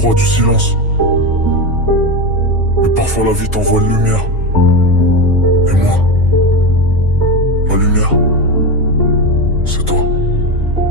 froid du silence. Mais parfois la vie t'envoie une lumière. Et moi, ma lumière, c'est toi.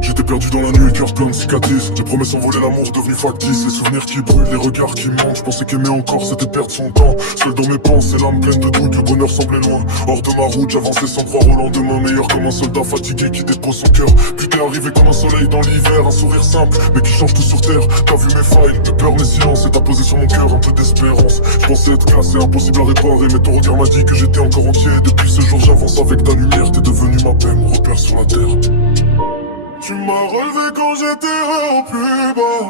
J'étais perdu dans la nuit, cœur plein de cicatrices. J'ai promesses s'envoler, l'amour devenu factice. Les souvenirs qui brûlent, les regards qui mentent. Je pensais qu'aimer encore c'était perdre son temps. Seul dans mes pensées, l'âme pleine de doute. Le bonheur semblait loin, hors de ma route. J'avançais sans croire au lendemain meilleur. Comme un soldat fatigué qui dépose son cœur. Puis t'es arrivé comme un soleil dans l'hiver. Un sourire simple, mais qui change tout sur terre. T'as vu mes failles, mes peurs, mes silences. Et t'as posé sur mon cœur un peu d'espérance. Je pensais être cassé, impossible à réparer. Mais ton regard m'a dit que j'étais encore entier. Depuis ce jour j'avance avec ta lumière. T'es devenu ma paix, mon repère sur la terre. Tu m'as relevé quand j'étais au plus bas,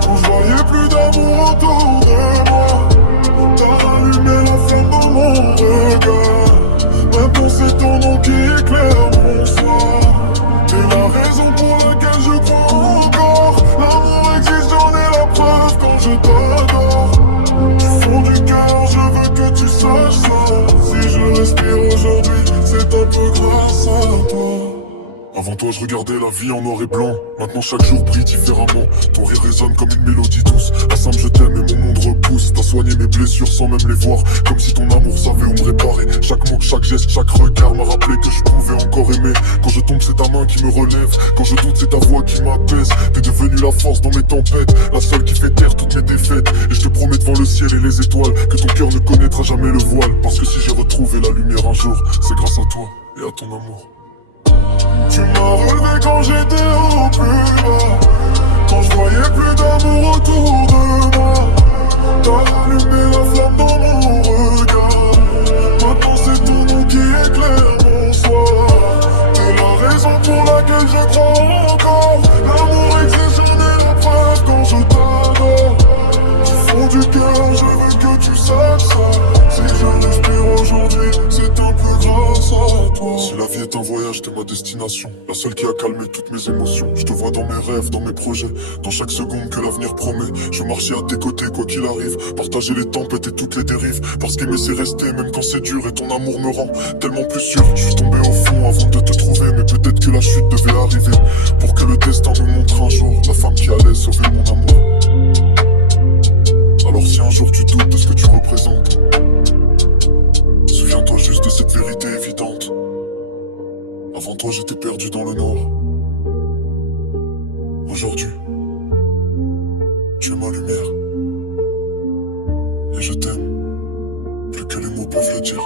quand je voyais plus d'amour autour de moi. T'as allumé la flamme dans mon regard. Maintenant c'est ton nom qui éclaire mon soir. T'es la raison pour laquelle je crois encore. L'amour existe, j'en ai la preuve quand je t'adore. Du fond du cœur, je veux que tu saches ça. Si je respire aujourd'hui, c'est un peu grâce à toi. Avant toi je regardais la vie en noir et blanc. Maintenant chaque jour brille différemment. Ton rire résonne comme une mélodie douce. La simple je t'aime et mon monde repousse. T'as soigné mes blessures sans même les voir. Comme si ton amour savait où me réparer. Chaque mot, chaque geste, chaque regard m'a rappelé que je pouvais encore aimer. Quand je tombe c'est ta main qui me relève. Quand je doute c'est ta voix qui m'apaise. T'es devenue la force dans mes tempêtes. La seule qui fait taire toutes mes défaites. Et je te promets devant le ciel et les étoiles que ton cœur ne connaîtra jamais le voile. Parce que si j'ai retrouvé la lumière un jour, c'est grâce à toi et à ton amour. Tu m'as relevé quand j'étais au plus bas, quand je voyais plus d'amour autour de moi. T'as allumé la flamme dans mon regard. Maintenant c'est ton nom qui éclaire mon soir. T'es la raison pour laquelle je crois encore. L'amour existe, j'en ai la preuve quand je t'adore. Du fond du cœur, je veux que tu saches ça. Si je respire aujourd'hui, c'est un peu grâce à toi. Si la vie est un voyage, t'es ma destination. La seule qui a calmé toutes mes émotions. Je te vois dans mes rêves, dans mes projets. Dans chaque seconde que l'avenir promet. Je marchais à tes côtés quoi qu'il arrive. Partager les tempêtes et toutes les dérives. Parce qu'aimer c'est rester même quand c'est dur. Et ton amour me rend tellement plus sûr. Je suis tombé au fond avant de te trouver. Mais peut-être que la chute devait arriver pour que le destin me montre un jour la femme qui allait sauver mon amour. Alors si un jour tu doutes de ce que tu représentes, souviens-toi juste de cette vérité évidente. Avant toi j'étais perdu dans le noir. Aujourd'hui, tu es ma lumière. Et je t'aime, plus que les mots peuvent le dire.